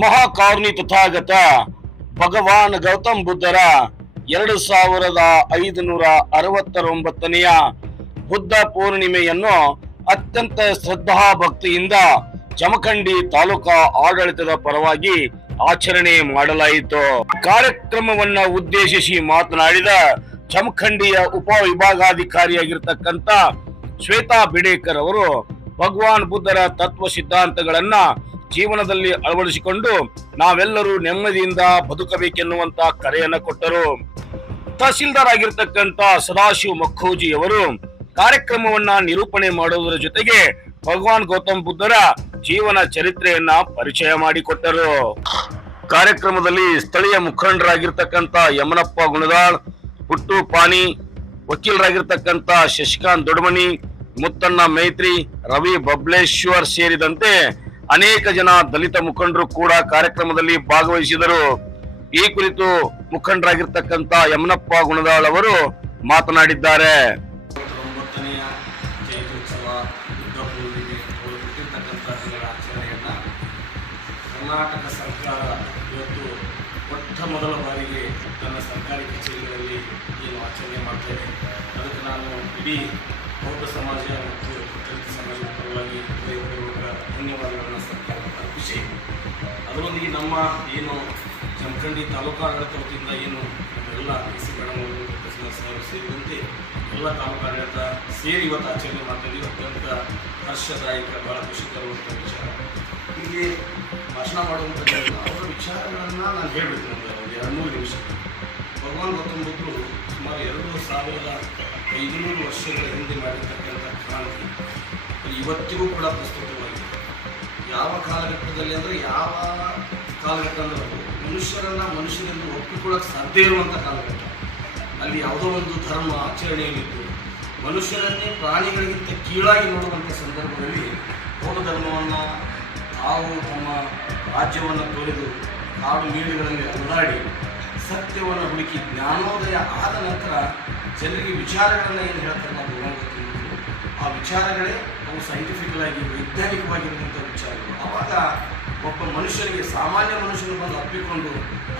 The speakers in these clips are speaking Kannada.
ಮಹಾಕಾರುಣಿ ತಥಾಗತ ಭಗವಾನ್ ಗೌತಮ್ ಬುದ್ಧರ 2569ನೆಯ ಬುದ್ಧ ಪೂರ್ಣಿಮೆಯನ್ನು ಅತ್ಯಂತ ಶ್ರದ್ಧಾ ಭಕ್ತಿಯಿಂದ ಜಮಖಂಡಿ ತಾಲೂಕಾ ಆಡಳಿತದ ಪರವಾಗಿ ಆಚರಣೆ ಮಾಡಲಾಯಿತು. ಕಾರ್ಯಕ್ರಮವನ್ನ ಉದ್ದೇಶಿಸಿ ಮಾತನಾಡಿದ ಜಮಖಂಡಿಯ ಉಪವಿಭಾಗಾಧಿಕಾರಿಯಾಗಿರ್ತಕ್ಕಂಥ ಶ್ವೇತಾ ಬಿಡೇಕರ್ ಅವರು ಭಗವಾನ್ ಬುದ್ಧರ ತತ್ವ ಸಿದ್ಧಾಂತಗಳನ್ನ ಜೀವನದಲ್ಲಿ ಅಳವಡಿಸಿಕೊಂಡು ನಾವೆಲ್ಲರೂ ನೆಮ್ಮದಿಯಿಂದ ಬದುಕಬೇಕೆನ್ನುವಂತ ಕರೆಯನ್ನ ಕೊಟ್ಟರು. ತಹಸೀಲ್ದಾರ್ ಆಗಿರ್ತಕ್ಕಂಥ ಸದಾಶಿವ ಮಖೋಜಿ ಅವರು ಕಾರ್ಯಕ್ರಮವನ್ನ ನಿರೂಪಣೆ ಮಾಡುವುದರ ಜೊತೆಗೆ ಭಗವಾನ್ ಗೌತಮ್ ಬುದ್ಧರ ಜೀವನ ಚರಿತ್ರೆಯನ್ನ ಪರಿಚಯ ಮಾಡಿಕೊಟ್ಟರು. ಕಾರ್ಯಕ್ರಮದಲ್ಲಿ ಸ್ಥಳೀಯ ಮುಖಂಡರಾಗಿರ್ತಕ್ಕಂಥ ಯಮನಪ್ಪ ಗುಣದಾಳ್, ಪುಟ್ಟು ಪಾನಿ, ವಕೀಲರಾಗಿರ್ತಕ್ಕಂಥ ಶಶಿಕಾಂತ್ ದೊಡ್ಡಮನಿ, ಮುತ್ತಣ್ಣ ಮೈತ್ರಿ, ರವಿ ಬಬ್ಲೇಶ್ವರ್ ಸೇರಿದಂತೆ ಅನೇಕ ಜನ ದಲಿತ ಮುಖಂಡರು ಕೂಡ ಕಾರ್ಯಕ್ರಮದಲ್ಲಿ ಭಾಗವಹಿಸಿದರು. ಈ ಕುರಿತು ಮುಖಂಡರಾಗಿರ್ತಕ್ಕಂಥ ಯಮನಪ್ಪ ಗುಣದಾಳ್ ಅವರು ಮಾತನಾಡಿದ್ದಾರೆ. ಕರ್ನಾಟಕ ಸರ್ಕಾರ ಇವತ್ತು ಮೊದಲ ಬಾರಿಗೆ ತನ್ನ ಸರ್ಕಾರಿ ಕಚೇರಿಗಳಲ್ಲಿ ಏನು ಆಚರಣೆ ಮಾಡ್ತೇವೆ, ಅದಕ್ಕೆ ನಾನು ಇಡೀ ಬೌದ್ಧ ಸಮಾಜ ಮತ್ತು ದಲಿತ ಸಮಾಜದ ಪರವಾಗಿ ಧನ್ಯವಾದಗಳನ್ನು ಸರ್ಕಾರಕ್ಕೆ ಅರ್ಪಿಸಿ, ಅದರೊಂದಿಗೆ ನಮ್ಮ ಏನು ಜಮಖಂಡಿ ತಾಲೂಕಾಡಳಿತ ವತಿಯಿಂದ ಏನು ನಮ್ಮೆಲ್ಲ ಸಿ ಮೇಡಮ್ ಸೇರಿದಂತೆ ಎಲ್ಲ ತಾಲೂಕಾಡಳಿತ ಸೇರಿ ಇವತ್ತು ಆಚರಣೆ ಮಾಡ್ತೀವಿ. ಅತ್ಯಂತ ಹರ್ಷದಾಯಕ, ಬಹಳ ಖುಷಿ ತರುವಂಥ ವಿಚಾರ. ಇಲ್ಲಿ ಭಾಷಣ ಮಾಡುವಂಥ ಅವರ ವಿಚಾರಗಳನ್ನು ನಾನು ಹೇಳ್ಬಿಡ್ತೀನಿ ಒಂದು 2-3 ನಿಮಿಷ. ಭಗವಾನ್ ಗೌತಮ್ ಬುದ್ಧರು ಸುಮಾರು 2500 ವರ್ಷಗಳ ಹಿಂದೆ ಮಾಡಿರ್ತಕ್ಕಂಥ ಕ್ರಾಂತಿ ಇವತ್ತಿಗೂ ಕೂಡ ಪ್ರಸ್ತುತವಾಗಿದೆ. ಯಾವ ಕಾಲಘಟ್ಟದಲ್ಲಿ ಅಂದರೆ ಯಾವ ಕಾಲಘಟ್ಟ ಅಂದ್ರೆ ಮನುಷ್ಯರೆಂದು ಒಪ್ಪಿಕೊಳ್ಳೋಕೆ ಸಾಧ್ಯ ಇರುವಂಥ ಕಾಲಘಟ್ಟ. ಅಲ್ಲಿ ಯಾವುದೋ ಒಂದು ಧರ್ಮ ಆಚರಣೆಯಲ್ಲಿದ್ದು ಮನುಷ್ಯರನ್ನೇ ಪ್ರಾಣಿಗಳಿಗಿಂತ ಕೀಳಾಗಿ ನೋಡುವಂಥ ಸಂದರ್ಭದಲ್ಲಿ ಬೌದ್ಧ ಧರ್ಮವನ್ನು ತಾವು ತಮ್ಮ ರಾಜ್ಯವನ್ನು ತೊರೆದು ಕಾಡು ನೀಡುಗಳಲ್ಲಿ ಅಲೆದಾಡಿ ಸತ್ಯವನ್ನು ಹುಡುಕಿ ಜ್ಞಾನೋದಯ ಆದ ನಂತರ ಜನರಿಗೆ ವಿಚಾರಗಳನ್ನು ಏನು ಹೇಳ್ತಾರೆ ನಾವು ಆ ವಿಚಾರಗಳೇ ಅವು ಸೈಂಟಿಫಿಕಲಾಗಿ ವೈಜ್ಞಾನಿಕವಾಗಿರುವಂಥ ವಿಚಾರಗಳು. ಆವಾಗ ಒಬ್ಬ ಮನುಷ್ಯನಿಗೆ, ಸಾಮಾನ್ಯ ಮನುಷ್ಯನು ಬಂದು ಅಪ್ಪಿಕೊಂಡು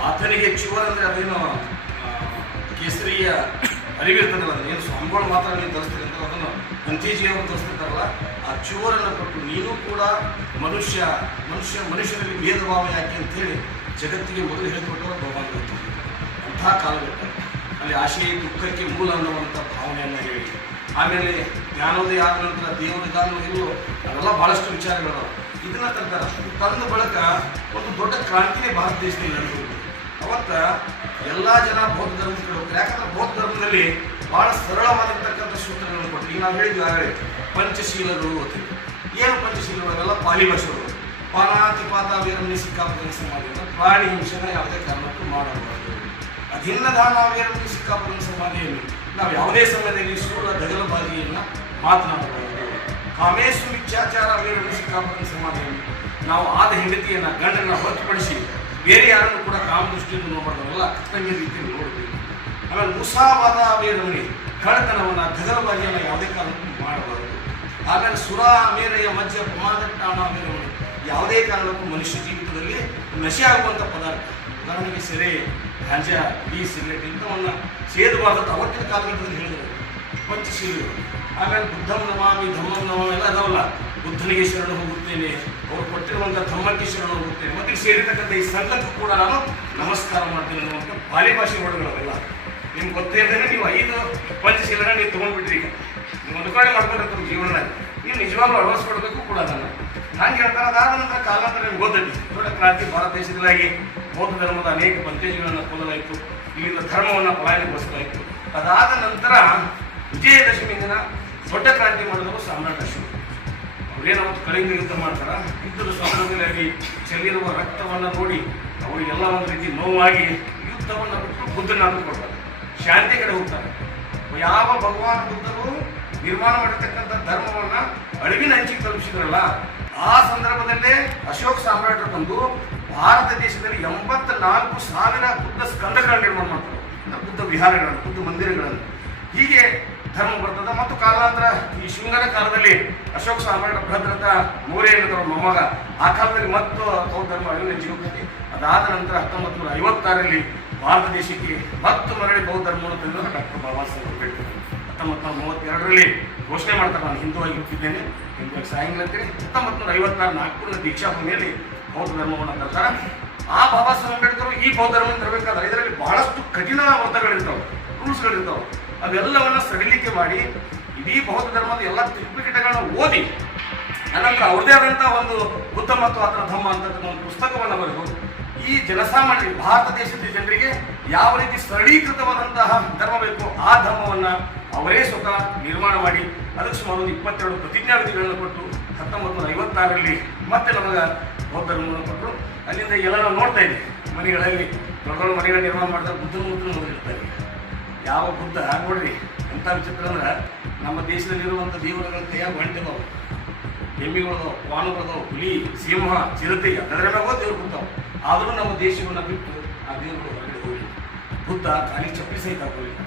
ಆತನಿಗೆ ಚೂರ್ ಅಂದರೆ ಅದೇನೋ ಕೇಸರಿಯ ಅರಿವಿರ್ತದಲ್ಲ, ಅದನ್ನೇನು ಸ್ವಾಮಿಗಳು ಮಾತ್ರ ನೀವು ತರಿಸ್ತೀರಿ ಅಂತ ಅದನ್ನು ಗಂಧೀಜಿಯವರು ತರಿಸ್ತಿರ್ತಾರಲ್ಲ, ಆ ಚೂರನ್ನು ಕೊಟ್ಟು ನೀನು ಕೂಡ ಮನುಷ್ಯರಲ್ಲಿ ಭೇದ ಭಾವ ಯಾಕೆ ಅಂತೇಳಿ ಜಗತ್ತಿಗೆ ಮೊದಲು ಹೇಳಿಕೊಟ್ಟವರು ಭಗವಾನ್ ಗೌತಮ್. ಅಂಥ ಕಾಲಘಟ್ಟ ಅಲ್ಲಿ ಆಶಯ ದುಃಖಕ್ಕೆ ಮೂಲ ಅನ್ನುವಂಥ ಭಾವನೆಯನ್ನು ಹೇಳಿ, ಆಮೇಲೆ ಜ್ಞಾನೋದಯ ಆದ ನಂತರ ದೇವರಿದಾನ ಇವು ಅವೆಲ್ಲ ಭಾಳಷ್ಟು ವಿಚಾರಗಳು ಇದನ್ನು ತಂತಾರೆ. ತಂದ ಬಳಿಕ ಒಂದು ದೊಡ್ಡ ಕ್ರಾಂತಿನೇ ಭಾರತ ದೇಶದಲ್ಲಿ ನಡೆದು ಅವತ್ತ ಎಲ್ಲ ಜನ ಬೌದ್ಧ ಧರ್ಮದ ಕಡೆ ಹೋಗ್ತಾರೆ. ಯಾಕಂದ್ರೆ ಬೌದ್ಧ ಧರ್ಮದಲ್ಲಿ ಭಾಳ ಸರಳವಾಗಿರ್ತಕ್ಕಂಥ ಸೂತ್ರಗಳನ್ನು ಕೊಟ್ಟು, ಈಗ ನಾವು ಹೇಳಿದ್ವಿ ಆಗಲೇ ಪಂಚಶೀಲಗಳು ಓದ್ತೀವಿ. ಏನು ಪಂಚಶೀಲಗಳು? ಅವೆಲ್ಲ ಪಾಲಿ ಭಾಷೆಗಳು. ಪಾನಾತಿಪಾತ ವೀರಮಣಿ ಸಿಕ್ಕಾಪದ ಸಮಾಧಿ, ಪ್ರಾಣಿ ಹಿಂಸೆನ ಯಾವುದೇ ಕಾರಣಕ್ಕೂ ಮಾಡಬಾರದು. ಅಧಿನ್ನ ದಾನ ವೀರಮಣಿ ಸಿಕ್ಕಾಪದ ಸಮಾಧಿಯಲ್ಲಿ ನಾವು ಯಾವುದೇ ಸಮಯದಲ್ಲಿ ಸುಳ್ಳು ದಗಲಬಾಜಿಯನ್ನು ಮಾತನಾಡಬಾರದು. ಕಾಮೇಶು ಮಿಥ್ಯಾಚಾರ ವೀರಮಣಿ ಸಿಕ್ಕಾಪದ ಸಮಾಧಿಯಲ್ಲಿ ನಾವು ಆದ ಹೆಂಡತಿಯನ್ನು, ಗಂಡನ್ನು ಹೊರತುಪಡಿಸಿ ಬೇರೆ ಯಾರನ್ನು ಕೂಡ ಕಾಮದೃಷ್ಟಿಯಿಂದ ನೋಡಬಾರ್ದಲ್ಲ, ಕರ್ತವ್ಯ ರೀತಿಯಲ್ಲಿ ನೋಡಬೇಕು. ಆಮೇಲೆ ಮುಸಾವಾದ ವೀರಮಣಿ, ಕಳ್ಳತನವನ್ನು, ದಗಲಬಾಜಿಯನ್ನು ಯಾವುದೇ ಕಾರಣಕ್ಕೂ ಮಾಡಬಾರದು. ಆಮೇಲೆ ಸುರ ಮೇರೆಯ ಮಜ್ಜ ಪ್ರಮಾದಟ್ಟಾಣ ವೀರಮಣಿ, ಯಾವುದೇ ಕಾರಣಕ್ಕೂ ಮನುಷ್ಯ ಜೀವಿತದಲ್ಲಿ ನಶೆ ಆಗುವಂಥ ಪದಾರ್ಥ, ಉದಾಹರಣೆಗೆ ಸೆರೆ, ಗಾಂಜಾ, ಬಿ ಸಿಗರೇಟ್ ಇಂಥವನ್ನು ಸೇದಬಾರದು ಅವತ್ತಿನ ಕಾಲಘಟ್ಟದಲ್ಲಿ ಹೇಳಿದರು ಪಂಚಶೀಲಗಳು. ಆಮೇಲೆ ಬುದ್ಧಂ ನಮಾಮಿ ಧಮ್ಮಂ ನಮಾಮಿ ಎಲ್ಲ ಅದಾವಲ್ಲ, ಬುದ್ಧನಿಗೆ ಶರಣ ಹೋಗುತ್ತೇನೆ, ಅವ್ರು ಕೊಟ್ಟಿರುವಂಥ ಧಮ್ಮಕ್ಕೆ ಶರಣ ಹೋಗುತ್ತೇನೆ, ಮತ್ತೆ ಸೇರಿರ್ತಕ್ಕಂಥ ಈ ಸಂಘಕ್ಕೂ ಕೂಡ ನಾನು ನಮಸ್ಕಾರ ಮಾಡ್ತೇನೆ ಅನ್ನುವಂಥ ಬಾಲಿ ಭಾಷೆ ವರ್ಡ್ಗಳವೆಲ್ಲ ನಿಮ್ಗೆ ಗೊತ್ತೇ ಇದ್ದೇನೆ. ನೀವು 5 ಪಂಚಶೀಲನ ನೀವು ತೊಗೊಂಡ್ಬಿಟ್ರಿ. ಈಗ ನೀವು ಒಂದು ಕಡೆ ಮಾಡ್ಕೊಂಡಿರ್ತಾರೆ ಜೀವನದಲ್ಲಿ, ನೀವು ನಿಜವಾಗ್ಲೂ ಅಳವಡಿಸ್ಕೊಡ್ಬೇಕು ಕೂಡ ಅದನ್ನು. ಹಂಗೆ ಹೇಳ್ತಾರೆ. ಅದಾದ ನಂತರ ಕಾಲಾಂತರ ನಿಮ್ಗೆ ಗೊತ್ತೈತಿ ದೊಡ್ಡ ಕ್ರಾಂತಿ ಭಾರತ ದೇಶದಲ್ಲಾಗಿ ಬೌದ್ಧ ಧರ್ಮದ ಅನೇಕ ಪಂಚೇಜಿಗಳನ್ನು ಕೊಲ್ಲಲಾಯಿತು, ಇಲ್ಲಿಂದ ಧರ್ಮವನ್ನು ಪಲಾಯನಗೊಳಿಸಲಾಯಿತು. ಅದಾದ ನಂತರ ವಿಜಯದಶಮಿ ದಿನ ದೊಡ್ಡ ಕ್ರಾಂತಿ ಮಾಡಿದವರು ಸಾಮ್ರಾಟ್ ಅಶೋಕ. ಅವ್ರೇನು ಅವತ್ತು ಕಳಿಂಗ ಯುದ್ಧ ಮಾಡ್ತಾರೆ. ಯುದ್ಧದ ಸಂದರ್ಭದಲ್ಲಿ ಚೆಲ್ಲಿರುವ ರಕ್ತವನ್ನು ನೋಡಿ ಅವರಿಗೆಲ್ಲ ಒಂದು ರೀತಿ ನೋವಾಗಿ ಯುದ್ಧವನ್ನು ಬಿಟ್ಟು ಬುದ್ಧನ ಕೊಡ್ತಾರೆ, ಶಾಂತಿ ಕಡೆ ಹೋಗ್ತಾರೆ. ಯಾವ ಭಗವಾನ್ ಬುದ್ಧರು ನಿರ್ಮಾಣ ಮಾಡಿರ್ತಕ್ಕಂಥ ಧರ್ಮವನ್ನು ಅಳಿವಿನ ಅಂಚಿಗೆ ತಲುಪಿಸಿದ್ರಲ್ಲ, ಆ ಸಂದರ್ಭದಲ್ಲೇ ಅಶೋಕ ಸಾಮ್ರಾಟರು ಬಂದು ಭಾರತ ದೇಶದಲ್ಲಿ 84,000 ಬುದ್ಧ ಸ್ಕಂದಗಳನ್ನು ನಿರ್ಮಾಣ ಮಾಡ್ತಾರೆ, ಬುದ್ಧ ವಿಹಾರಗಳನ್ನು, ಬುದ್ಧ ಮಂದಿರಗಳನ್ನು. ಹೀಗೆ ಧರ್ಮ ಬರ್ತದೆ. ಮತ್ತು ಕಾಲಾಂತರ ಈ ಶೃಂಗನ ಕಾಲದಲ್ಲಿ ಅಶೋಕ ಸಾಮ್ರಾಟ ಭದ್ರತ ಮೌರ್ಯ ಮೊಮ್ಮಗ ಆ ಕಾಲದಲ್ಲಿ ಮತ್ತು ಬೌದ್ಧ ಧರ್ಮ ಜೀವಕತೆ. ಅದಾದ ನಂತರ 1956ರಲ್ಲಿ ಭಾರತ ದೇಶಕ್ಕೆ ಮತ್ತು ಮರಳಿ ಬೌದ್ಧ ಧರ್ಮವನ್ನು ತಂದರು ಡಾಕ್ಟರ್ ಬಾಬಾ ಸಾಹೇಬ್ ಅಂಬೇಡ್ಕರ್. 1932ರಲ್ಲಿ ಘೋಷಣೆ ಮಾಡ್ತಾರೆ, ನಾನು ಹಿಂದೂವಾಗಿ ಹುಟ್ಟಿದ್ದೇನೆ, ಹಿಂದೂವಾಗಿ ಸಾಯಂಗಿಲ್ಲ ಅಂತೇಳಿ. 1956 ನಾಗ್ಪುರದ ದೀಕ್ಷಾ ಭೂಮಿಯಲ್ಲಿ ಬೌದ್ಧ ಧರ್ಮವನ್ನು ತರ್ತಾರೆ. ಆ ಬಾಬಾ ಸಾಹೇಬ್ ಅಂಬೇಡ್ಕರ್ ಈ ಬೌದ್ಧ ಧರ್ಮವನ್ನು ತರಬೇಕಾದ್ರೆ ಇದರಲ್ಲಿ ಬಹಳಷ್ಟು ಕಠಿಣ ವ್ರತಗಳಿರ್ತಾವೆ, ರೂಲ್ಸ್ಗಳಿರ್ತಾವೆ. ಅವೆಲ್ಲವನ್ನ ಸಡಿಲಿಕೆ ಮಾಡಿ ಇಡೀ ಬೌದ್ಧ ಧರ್ಮದ ಎಲ್ಲ ತ್ರಿಪಿಟಕಗಳನ್ನ ಓದಿ ಅನಂತರ ಅವ್ರದೇ ಆದಂತಹ ಒಂದು ಬುದ್ಧ ಮತ್ತು ಆತನ ಧಮ್ಮ ಅಂತಕ್ಕಂಥ ಒಂದು ಪುಸ್ತಕವನ್ನು ಬರೆದು ಈ ಜನಸಾಮಾನ್ಯರಿಗೆ, ಭಾರತ ದೇಶದ ಜನರಿಗೆ ಯಾವ ರೀತಿ ಸರಳೀಕೃತವಾದಂತಹ ಧರ್ಮ ಬೇಕು ಆ ಧರ್ಮವನ್ನ ಅವರೇ ಸ್ವತಃ ನಿರ್ಮಾಣ ಮಾಡಿ ಅದಕ್ಕೆ ಸುಮಾರು 22 ಪ್ರತಿಜ್ಞಾವಿಧಿಗಳನ್ನು ಕೊಟ್ಟು 1956ರಲ್ಲಿ ಮತ್ತೆ ನಮಗೆ ಬೌದ್ಧ ಧರ್ಮವನ್ನು ಕೊಟ್ಟರು. ಅಲ್ಲಿಂದ ಎಲ್ಲ ನಾವು ನೋಡ್ತಾ ಇದ್ದೀವಿ, ಮನೆಗಳಲ್ಲಿ ದೊಡ್ಡ ದೊಡ್ಡ ಮನೆಗಳ ನಿರ್ಮಾಣ ಮಾಡಿದಾಗ ಬುದ್ಧನ ಮೂರ್ತಿ ನೋಡಿರ್ತಾರೆ. ಯಾವ ಬುದ್ಧ ನೋಡ್ರಿ ಎಂಥ ವಿಚಿತ್ರ ಅಂದ್ರೆ, ನಮ್ಮ ದೇಶದಲ್ಲಿರುವಂಥ ದೇವರುಗಳ ಕೈಯಾಗ ಹೊಂಟಿದಾವೆ, ಎಮ್ಮಿಗಳದಾವು, ವಾನುಗಳದಾವು, ಹುಲಿ, ಸಿಂಹ, ಚಿರತೆ ಅದರ ಮ್ಯಾಗ ದೇವ್ರು ಕೂತಾವೆ. ಆದರೂ ನಮ್ಮ ದೇಶವನ್ನು ಬಿಟ್ಟು ಆ ದೇವರುಗಳು ಹೊರಗಡೆ ಹೋಗಿ ಬುದ್ಧ ಖಾಲಿ ಚಪ್ಪಲಿ ಸಹಿತ ಹಾಕೋಲಿಲ್ಲ.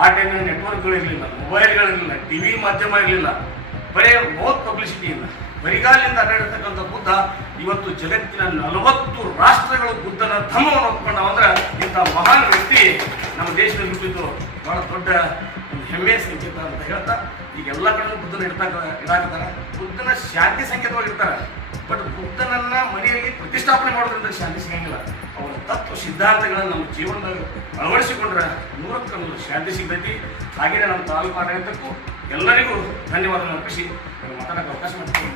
ಆ ಟೈಮ್ನಲ್ಲಿ ನೆಟ್ವರ್ಕ್ಗಳಿರಲಿಲ್ಲ, ಮೊಬೈಲ್ಗಳಿರಲಿಲ್ಲ, ಟಿವಿ ಮಾಧ್ಯಮ ಇರಲಿಲ್ಲ, ಬರೀ ಮೌತ್ ಪಬ್ಲಿಸಿಟಿಯಿಂದ ಬರಿಗಾಲಿಂದ ಅಡ್ಡಾಡಿರ್ತಕ್ಕಂಥ ಬುದ್ಧ ಇವತ್ತು ಜಗತ್ತಿನ 40 ರಾಷ್ಟ್ರಗಳು ಬುದ್ಧನ ಧರ್ಮವನ್ನು ಒಪ್ಕೊಂಡಾವ ಅಂದ್ರೆ ಇಂಥ ಮಹಾನ್ ವ್ಯಕ್ತಿ ನಮ್ಮ ದೇಶದಲ್ಲಿ ಹುಟ್ಟಿದ್ದು ಬಹಳ ದೊಡ್ಡ ಒಂದು ಹೆಮ್ಮೆಯ ಸಂಕೇತ ಅಂತ ಹೇಳ್ತಾ ಈಗ ಎಲ್ಲ ಕಡೆ ಬುದ್ಧನ ಇಡಾಕತ್ತಾರ. ಬುದ್ಧನ ಶಾಂತಿ ಸಂಕೇತವಾಗಿರ್ತಾರೆ, ಬಟ್ ಬುದ್ಧನನ್ನ ಮನೆಯಲ್ಲಿ ಪ್ರತಿಷ್ಠಾಪನೆ ಮಾಡೋದ್ರಿಂದ ಶಾಂತಿ ಸಿಗಂಗಿಲ್ಲ. ಅವರ ತತ್ವ ಸಿದ್ಧಾಂತಗಳನ್ನು ನಮ್ಮ ಜೀವನದಾಗ ಅಳವಡಿಸಿಕೊಂಡ್ರೆ 100ಕ್ಕೆ 100 ಶಾಂತಿ ಸಿಗ್ತೈತಿ. ಹಾಗೆಯೇ ನಮ್ಮ ತಾಲೂಕು ಆಡಳಿತಕ್ಕೂ ಎಲ್ಲರಿಗೂ ಧನ್ಯವಾದಗಳನ್ನು ಅರ್ಪಿಸಿ ಮಾತಾಡೋಕ್ಕೆ ಅವಕಾಶ ಮಾಡ್ತೀನಿ.